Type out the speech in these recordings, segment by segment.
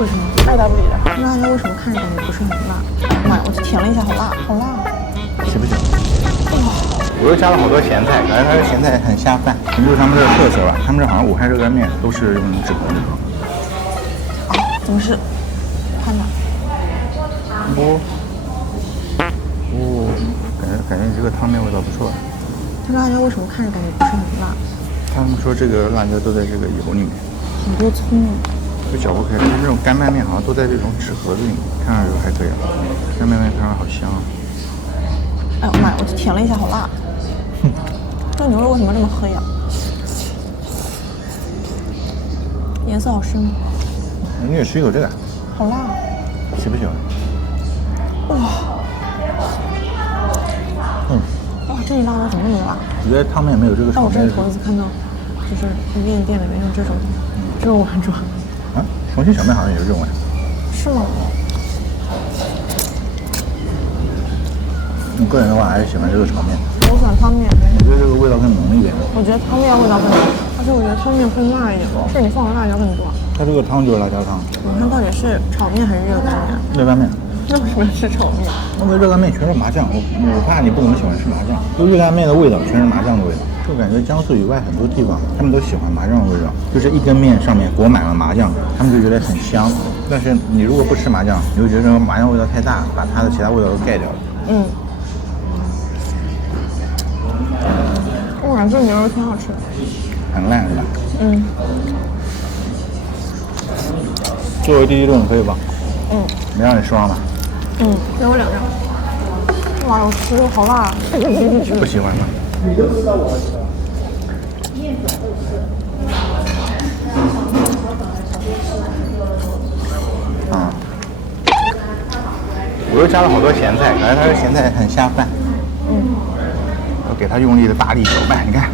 为什么？爱答不理的。那辣椒为什么看着感觉不是很辣？妈呀，我去舔了一下，好辣，好辣！喜不喜欢？哇！我又加了好多咸菜，感觉它的咸菜很下饭，这就是他们这的特色吧。他们这好像武汉热干面都是用纸盒的。啊？怎么是宽的？不，感觉你这个汤面味道不错。这辣椒为什么看着感觉不是很辣？他们说这个辣椒都在这个油里面。好多葱。这搅不开，它这种干拌面好像都在这种纸盒子里面，看上去还可以。干拌面看上去好香啊！哎呦妈呀，我去舔了一下，好辣！这个牛肉为什么这么黑呀？颜色好深。你也吃一口这个。好辣！喜不喜欢？哇！哇，这里辣椒怎么那么辣？我觉得汤面没有这个炒面。但我真是头一次看到，就是面店里面用这种碗装。啊，重庆小面好像也是这种碗。是吗？我个人的话还是喜欢这个炒面。我喜欢汤面。我觉得这个味道更浓一点。我觉得汤面味道更浓，而且我觉得汤面更辣一点，是你放的辣椒更多。它这个汤就是辣椒汤。你看到底是炒面还是热干面？热干面。那为什么要吃炒面？那个热干面全是麻酱，我怕你不怎么喜欢吃麻酱。就热干面的味道全是麻酱的味道，就感觉江苏以外很多地方他们都喜欢麻酱的味道，就是一根面上面裹满了麻酱，他们就觉得很香。但是你如果不吃麻酱，你会觉得这个麻酱味道太大，把它的其他味道都盖掉了。我感觉这牛肉挺好吃的。很烂是吧？作为第一顿可以吧？没让你失望吧？给我2张。哇，我吃肉好辣！不喜欢吗？我又加了好多咸菜，感觉它的咸菜很下饭。我给它用力的大力搅拌，你看，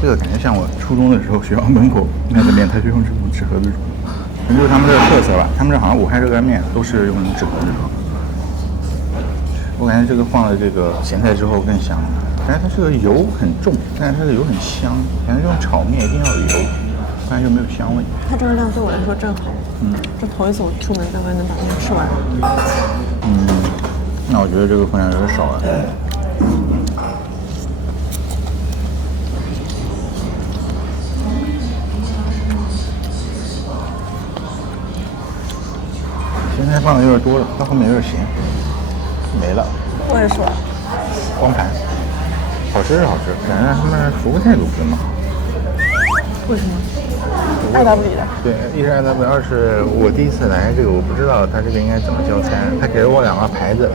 这个感觉像我初中的时候学校门口那个面，它就用这种纸盒子煮。这就是他们这的特色吧。他们这好像武汉热干面都是用纸盒子煮。我感觉这个放了这个咸菜之后更香，感觉它这个油很重，但是它的油很香，感觉这种炒面一定要有油，不然就没有香味。它这个量对我来说正好。这头一次我出门大概能把面吃完。那我觉得这个分量有点少了。咸菜放的有点多了，到后面有点咸，没了。我也是。光盘，好吃是好吃，感觉他们服务态度不怎么好。为什么？爱答不理的。对，一是爱答不理，二是我第一次来这个，我不知道他这个应该怎么交餐。他给了我2个牌子，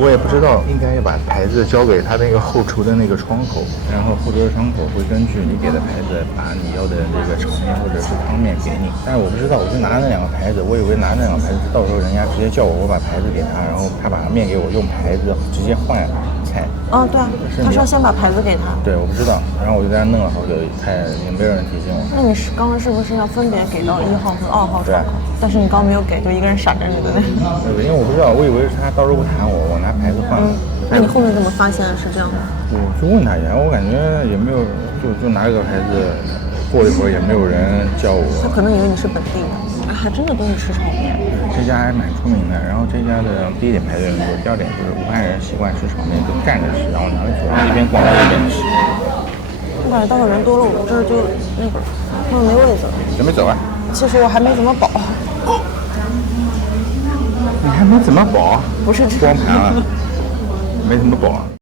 我也不知道应该把牌子交给他那个后厨的那个窗口，然后后厨的窗口会根据你给的牌子，把你要的这个炒面或者是汤面给你。但是我不知道，我就拿那2个牌子，我以为拿那2个牌子，到时候人家直接叫我，我把牌子给他，然后他把面给我，用牌子直接换菜。对啊，他说先把牌子给他。对，我不知道，然后我就在那弄了好久，也没有人提醒我。那你刚刚是不是要分别给到1号和2号窗口？但是你刚刚没有给，就一个人闪着你的那个。因为我不知道，我以为是他到时候不谈我拿牌子换。那你后面怎么发现是这样的？我就问他一下，我感觉也没有，就拿这个牌子，过了一会儿也没有人叫我。他可能以为你是本地的，还真的都是吃炒面。这家还蛮出名的，然后这家的第一点排队人多，第二点就是武汉人习惯吃炒面就站着吃，然后拿着手一边逛一边吃。我感觉到时候人多了，我们这儿就那个没位子了。准备走啊？其实我还没怎么饱。你还没怎么饱？不是光盘了，没怎么饱。